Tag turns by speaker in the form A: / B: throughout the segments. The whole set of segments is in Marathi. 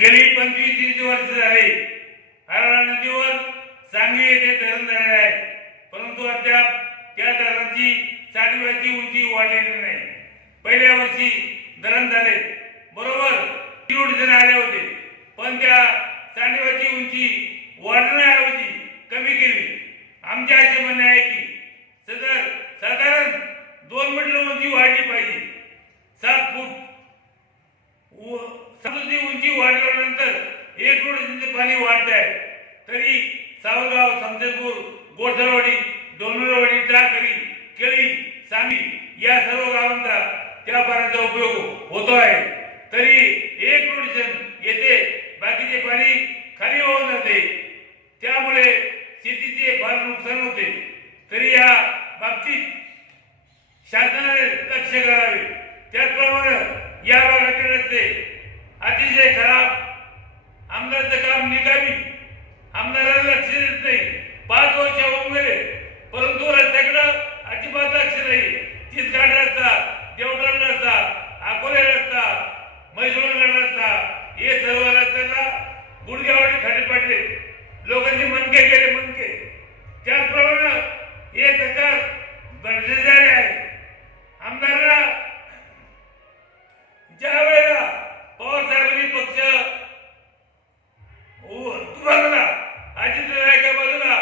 A: गेली पंचवीस तीस वर्ष झाले. हरळा नदीवर सांगली येथे धरण झालेले आहे. परंतु अद्याप त्या धरणाची साठव्याची उंची वाढलेली नाही. पहिल्या वर्षी धरण झाले. बरोबर तीन जण आले होते. पण त्या सांडव्याची उंची वाढण्याऐवजी कमी केली आमचे असे म्हणणे आहे की सदर साधारण दोन मीटर उंची वाढली पाहिजे सात फूट व- वाढल्यानंतर एक रोडचे पाणी वाढत आहे तरी सावगाव समजपूर गोठरवाडी डोंगरवाडी टाकरी केळी सांगली या सर्व गावांचा त्या पाण्याचा उपयोग होतो आहे. तरी एक रोड येथे बाकीचे पाणी खाली होऊन जाते त्यामुळे शेतीचे फार नुकसान होते तरी या बाबतीत शासनाने लक्ष करावे त्याचप्रमाणे या भागातील रस्ते अतिशय खराब आमदारचं काम निकामी आमदाराला लक्ष देत नाही पाच वर्ष होऊन गेले परंतु रस्त्याकडं अजिबात लक्ष नाही चिचघाट रस्ता देवगड रस्ता अकोले रस्ता म्हैसूरगड रस्ता हे सर्व रस्त्याला गुडघ्यावाडी खाली पडले. लोकांचे मनके केले मनके. त्याचप्रमाणे हे सरकार भ्रष्टाचारी आहे. आमदारांना ज्या वेळेला पवार साहेबांनी पक्ष बाजूला अजित एका बाजूला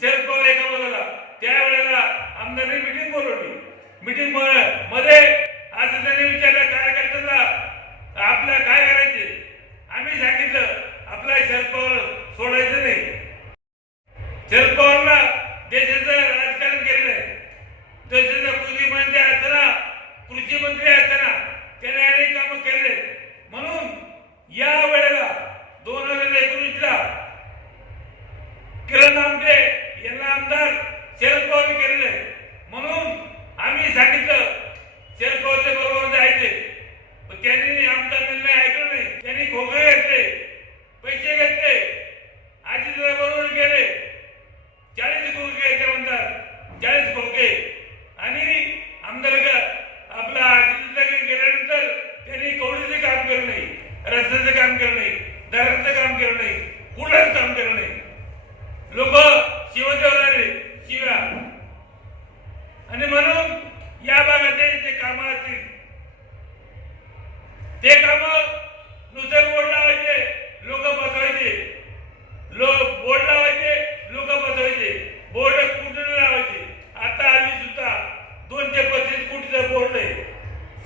A: शरद पवार एका बाजूला त्यावेळेला आमदारांनी मिटिंग बोलवली. मिटिंगमध्ये असं त्यांनी विचारलं कार्यकर्त्यांना आपलं काय करायचे आम्ही सांगितलं आपला शरद पवार सोडायचं नाही शरद पवारला देशाचं राजकारण केलेलं आहे देशाचा कृषी मंत्री असताना कृषी मंत्री असताना त्याने अनेक कामं केले म्हणून या वेळेला दोन हजार एकोणीसला किरण आमटे यांना आमदार शरद पवारने केलेले आहे. म्हणून आम्ही सांगितलं शरद पवारच्या बरोबर जायचे पण त्यांनी आमचा निर्णय ऐकला नाही त्यांनी खोके घेतले पैसे घेतले आजी बरोबर गेले चाळीस खोके घ्यायचे म्हणतात चाळीस खोके आणि आमदार ग- आपला आजीकडे गेल्यानंतर त्यांनी कवडीचे काम केलं नाही रस्त्याचं काम केलं नाही दराचं काम केलं नाही कुठलंच काम केलं नाही लोक शिवदेवराले शिव्या. आणि म्हणून या भागातले जे काम असतील ते काम नुसतं बोर्ड लावायचे लोक बसवायचे लोक बोर्ड लावायचे लोक बसवायचे बोर्ड कुठे लावायचे आता आली सुद्धा दोन ते पस्तीस कोटीचा बोर्ड आहे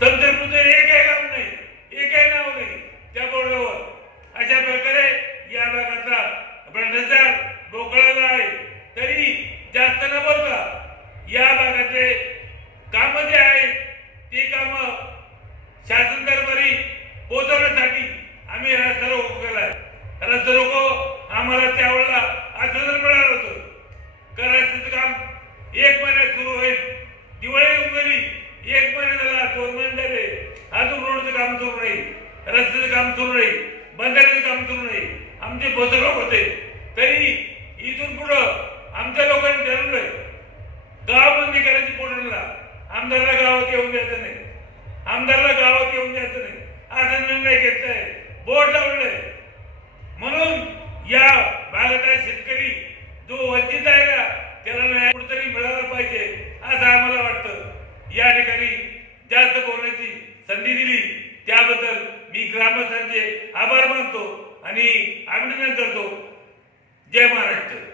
A: समजपूरचं एक आहे काम नाही एक आहे नाव नाही त्या बोर्डावर अशा प्रकारे या भागाचा भ्रष्टाचार डोकळाला आहे तरी जास्त न बोलता या भागातले काम जे आहेत ते काम शासन दरबारी पोहोचवण्यासाठी आम्ही रस्ता रोको केलाय रस्ता रोको आम्हाला त्यावेळेला आश्वासन मिळालं होतं. का रस्त्याचं काम एक महिन्यात सुरू होईल. दिवाळी येऊन गेली एक महिना झाला दोन महिने झाले. अजून रोडचं काम सुरू नाही. रस्त्याचं काम सुरू नाही. बंधाऱ्याचं काम सुरू नाही. आमचे बसलोक होते. तरी इथून पुढं आमच्या लोकांनी ठरवलंय. गाव बंदी करायची कोणाला आमदारला गावात येऊन द्यायचं नाही. आमदारला गावात येऊन द्यायचं नाही. असा निर्णय घेतलाय बोर्ड लावलंय. म्हणून या भागातला शेतकरी जो वंचित आहे ना त्याला न्याय कुठतरी मिळाला पाहिजे असं आम्हाला वाटतं. या ठिकाणी जास्त बोलण्याची संधी दिली. त्याबद्दल मी ग्रामस्थांचे आभार मानतो आणि अभिनंदन करतो. जय महाराष्ट्र.